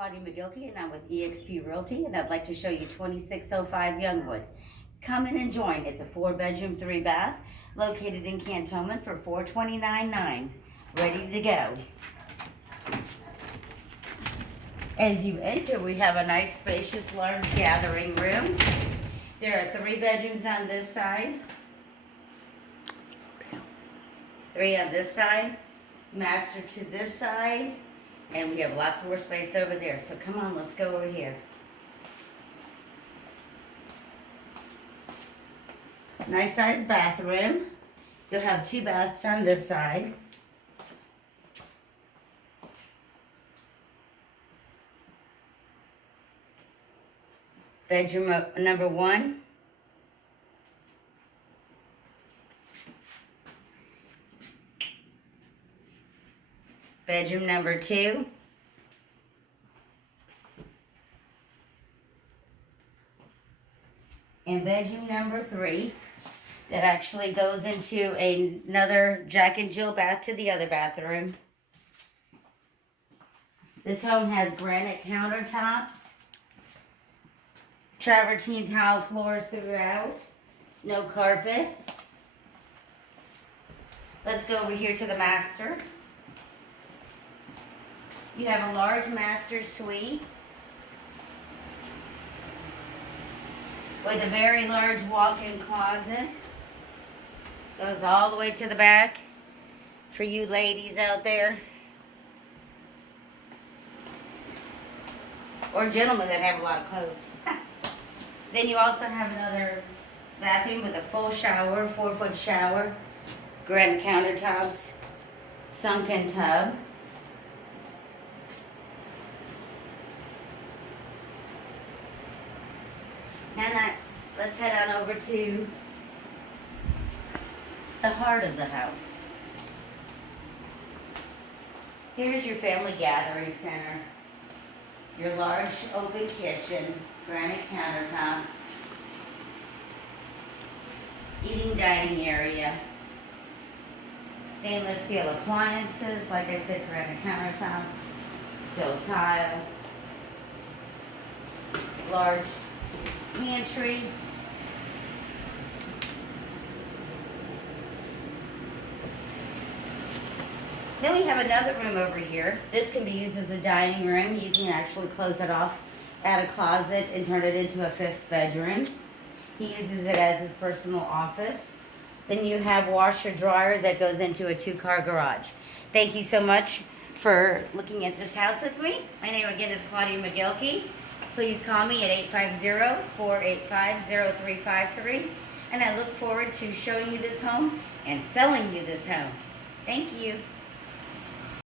Claudia McGilkey, and I'm with eXp Realty, and I'd like to show you 2605 Youngwood. Come in and join. It's a 4-bedroom, 3-bath, located in Cantonment for $429,900. Ready to go. As you enter, we have a nice, spacious, large gathering room. There are 3 bedrooms on this side, 3 on this side, master to this side, and we have lots more space over there. So come on, let's go over here. Nice sized bathroom. You'll have 2 baths on this side. Bedroom number 1. Bedroom number 2. And bedroom number 3 that actually goes into another Jack and Jill bath to the other bathroom. This home has granite countertops, travertine tile floors throughout, no carpet. Let's go over here to the master. You have a large master suite with a very large walk-in closet. Goes all the way to the back for you ladies out there. Or gentlemen that have a lot of clothes. Then you also have another bathroom with a full shower, 4-foot shower, granite countertops, sunken tub. Now, let's head on over to the heart of the house. Here's your family gathering center. Your large open kitchen, granite countertops, eating dining area, stainless steel appliances, like I said, granite countertops, steel tile, large pantry, then we have another room over here. This can be used as a dining room. You can actually close it off, add a closet, and turn it into a 5th bedroom. He uses it as his personal office. Then you have washer dryer that goes into a 2-car garage. Thank you so much for looking at this house with me. My name again is Claudia McGilkey. Please call me at 850-485-0353. And I look forward to showing you this home and selling you this home. Thank you.